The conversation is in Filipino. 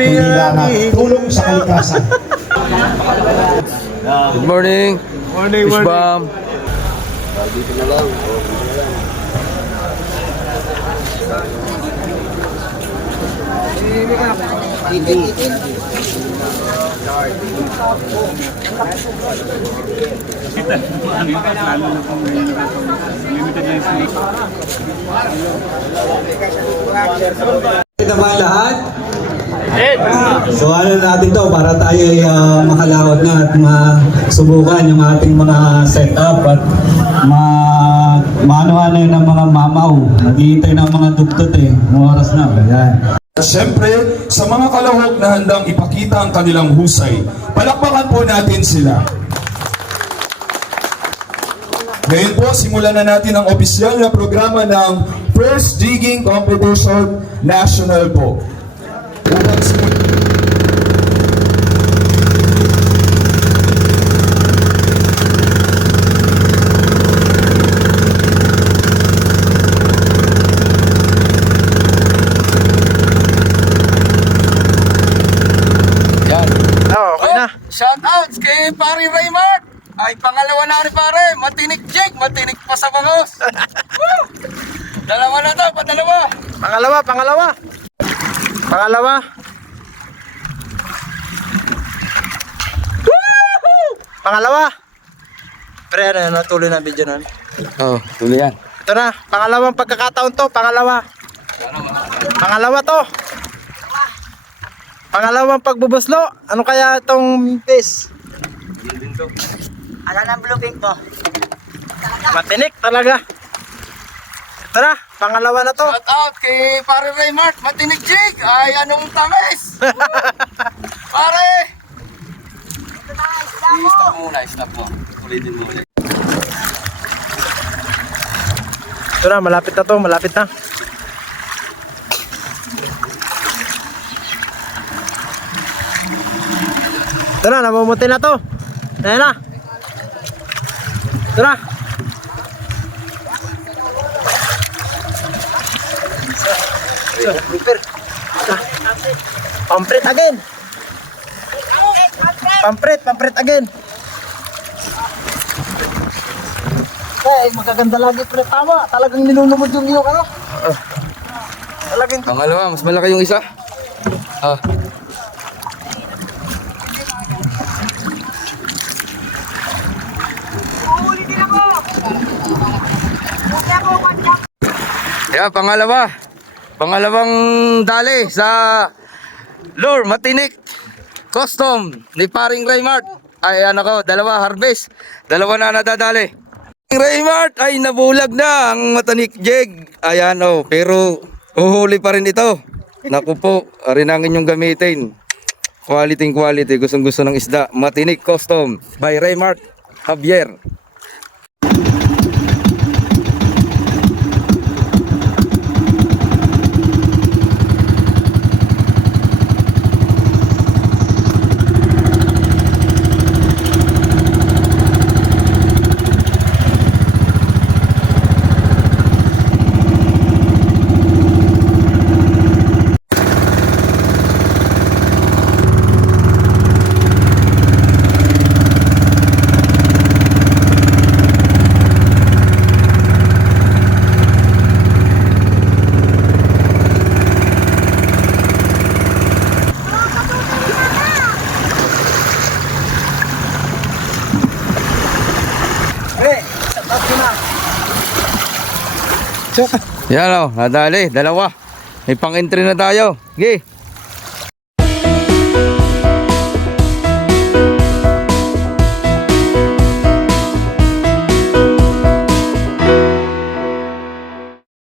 hindi lang tulong sa kalikasan. Good morning. Morning, Fish morning. bomb. Ito ba lahat? So ano natin to para tayo ay makalawad na at masubukan yung ating mga setup at maano-ano yun ng mga mamaw. Naghihintay ng mga dugtot eh. Oras na. Ayan. Siyempre, sa mga kalahok na handang ipakita ang kanilang husay, palakpakan po natin sila. Ngayon po, simulan na natin ang opisyal na programa ng First Digging Competition National po. Unang simulan. Okay na. Shoutouts kay Pari Raymart. Ay, pangalawa na rin pare. Matinik Jake, matinik pa sa bangos. Dalawa na to, padalawa. Pangalawa. Pangalawa. Pre, ano, natuloy na video nun. Oh, tuloy yan. Ito na, pangalawang pagkakataon to, pangalawa. Pangalawa to. Pangalawang pagbubuslo. Ano kaya itong fish? Ano nang bluefin ko? Matinik talaga. Ito na, pangalawa na to. Shoutout kay Pari Raymart, matinik Jake. Ay, anong tamis? Pare! I-stop muna, i-stop mo. Ulitin mo ulit. Ito na, malapit na to, malapit na. Ito na, namumuti na to. Ayan na. Ito na. Prepare. Pampret again. Pampret again. Eh, magaganda lagi pre. Tama, talagang nilulumod yung iyong ano. Talagang Pangalawa, mas malaki yung isa. Ah. Uhuli din ako! Huli ako, kanya! Yeah, pangalawa. Pangalawang dali sa lure, matinik. Custom ni Paring Raymart. Ay ano ko, dalawa harvest. Dalawa na nadadali. Raymart ay nabulag na ang matanik jig. Ayan oh, pero uhuli pa rin ito. Naku po, arinangin yung gamitin. Quality. Gustong gusto ng isda. Matinik custom by Raymart Javier. Yan o, nadali, dalawa. May pang-entry na tayo. Sige.